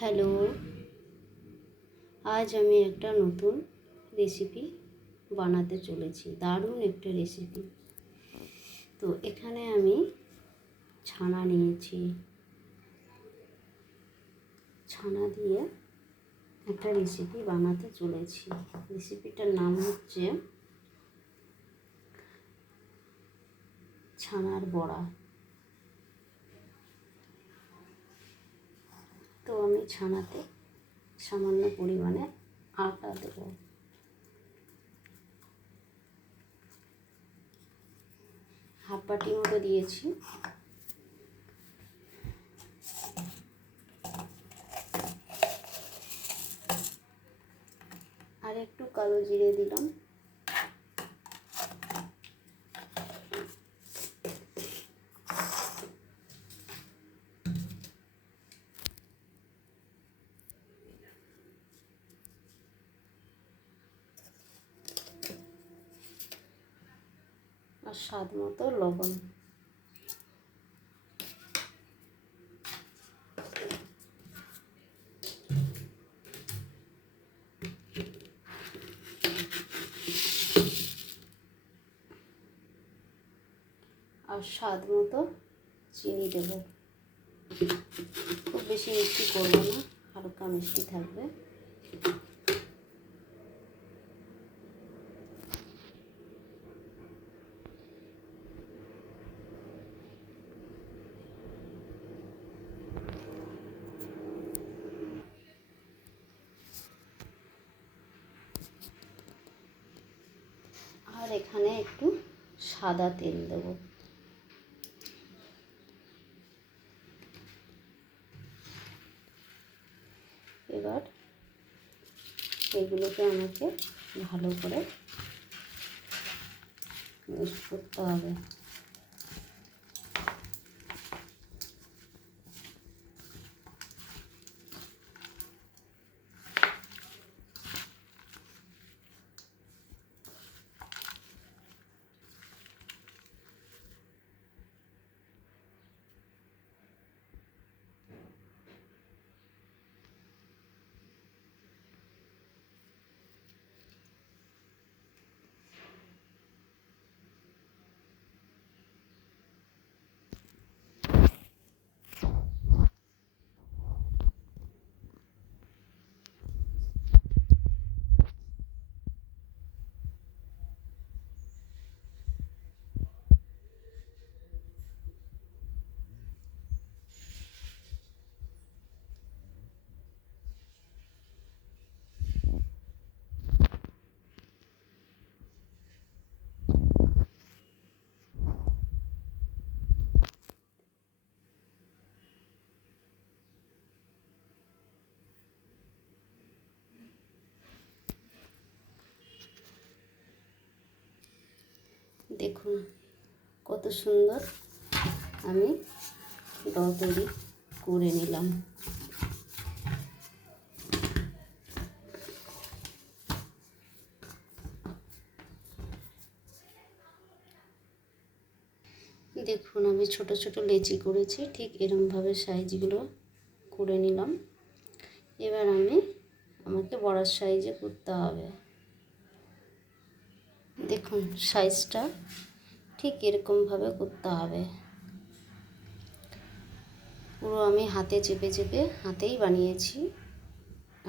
Hello, আজ আমি একটা নতুন রেসিপি বানাতে চলেছি। দারুণ একটা রেসিপি। তো এখানে আমি ছানা নিয়েছি। ছানা দিয়ে একটা রেসিপি বানাতে চলেছি। রেসিপিটার নাম হচ্ছে ছানার বড়া। তো আমি ছানাতে সামান্য পরিমাণে আটা দেবো। হাফ বাটি মতো দিয়েছি। আর একটু কালো জিরে দিলাম। আর স্বাদ মতো লবণ। আর স্বাদ মতো চিনি দেবো। খুব বেশি মিষ্টি করবো না, হালকা মিষ্টি থাকবে। আর এখানে একটু সাদা তেল দেবো। এবার এগুলোকে আমাকে ভালো করে মিক্স করতে হবে। দেখুন কত সুন্দর আমি ডো তৈরি করে নিলাম। দেখুন আমি ছোট ছোট লেচি করেছি, ঠিক এরকমভাবে সাইজগুলো করে নিলাম। এবার আমাকে বড়ার সাইজে করতে হবে। দেখুন সাইজটা ঠিক এরকমভাবে করতে হবে। পুরো আমি হাতে চেপে চেপে হাতেই বানিয়েছি,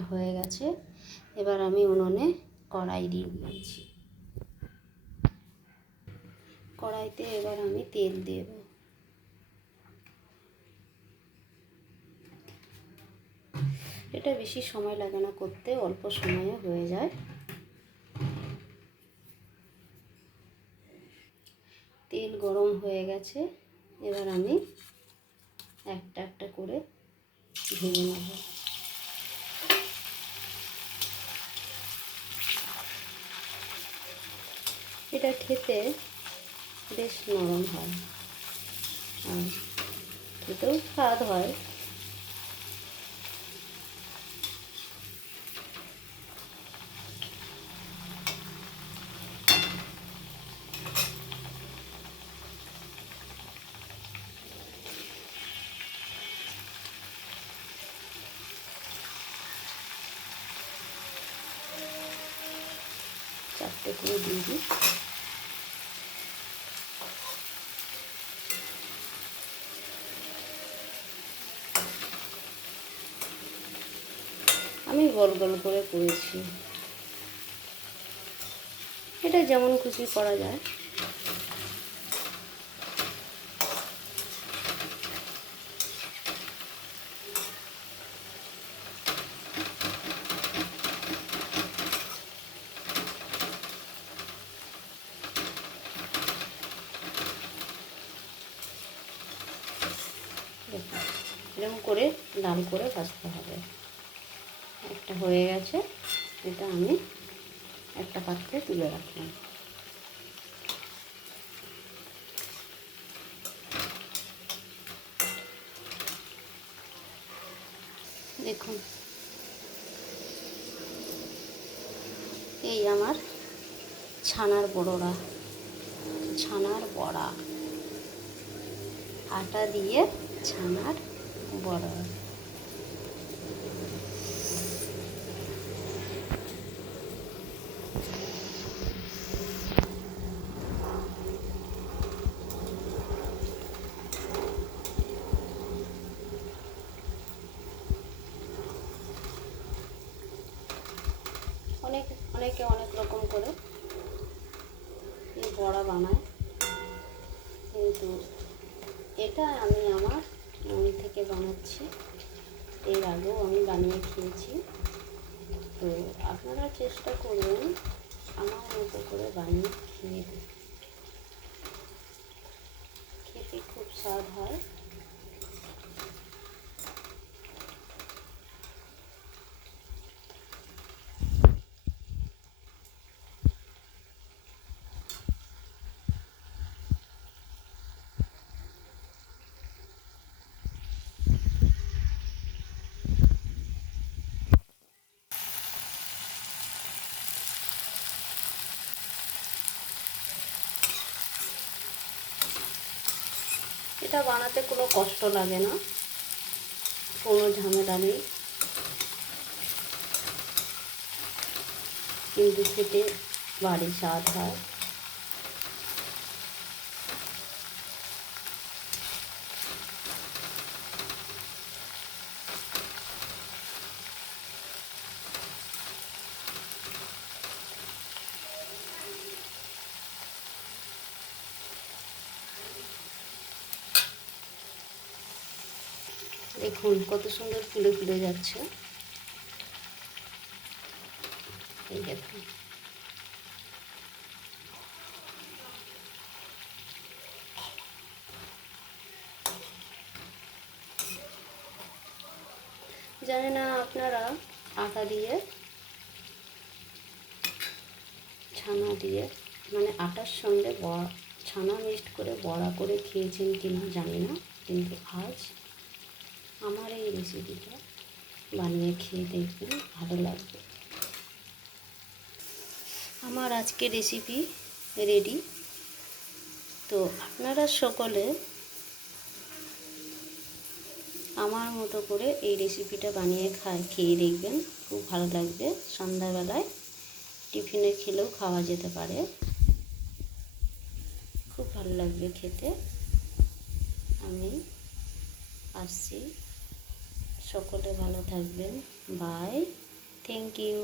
হয়ে গেছে। এবার আমি উনুনে কড়াই দিয়ে দিয়েছি। কড়াইতে এবার আমি তেল দেব। এটা বেশি সময় লাগে না করতে, অল্প সময়ে হয়ে যায়। তেল গরম হয়ে গেছে। এবার আমি একটা একটা করে ভেজে নেব। এটা খেতে বেশ নরম হয় আর খেতেও স্বাদ হয়। চারটে করে দিয়ে দিই। আমি গোল গোল করে করেছি, এটা যেমন খুশি করা যায়। এরকম করে লাল করে ভাজতে হবে। একটা হয়ে গেছে, এটা আমি একটা পাত্রে তুলে রাখলাম। দেখুন, এই আমার ছানার বড়া, আটা দিয়ে ছানার বড়া। অনেকে অনেক রকম করে এই বড়া বানায়, কিন্তু এটা আমি আমার মন থেকে বানাচ্ছি। এর আগেও আমি বানিয়ে খেয়েছি, তো আপনারা চেষ্টা করবেন আমার মতো করে বানিয়ে খেতে খুব স্বাদ হয়। এটা বানাতে কোনো কষ্ট লাগে না, কোনো ঝামেলা নেই, কিন্তু খেতে ভারী স্বাদ হয়। দেখুন কত সুন্দর ফুলে ফুলে যাচ্ছে, এই দেখুন। জানি না আপনারা আটা দিয়ে ছানা দিয়ে মানে আটার সঙ্গে ছানা মিক্সড করে বড়া করে খেয়েছেন কিনা জানি না, কিন্তু আজ আমার এই রেসিপিটা বানিয়ে খেয়ে দেখবেন, ভালো লাগবে। আমার আজকে রেসিপি রেডি। তো আপনারা সকলে আমার মতো করে এই রেসিপিটা বানিয়ে খেয়ে দেখবেন, খুব ভালো লাগবে। সন্ধ্যাবেলায় টিফিনে খেলেও খাওয়া যেতে পারে, খুব ভালো লাগবে খেতে। আমি আসছি, সকলে ভালো থাকবেন, বাই, থ্যাংক ইউ।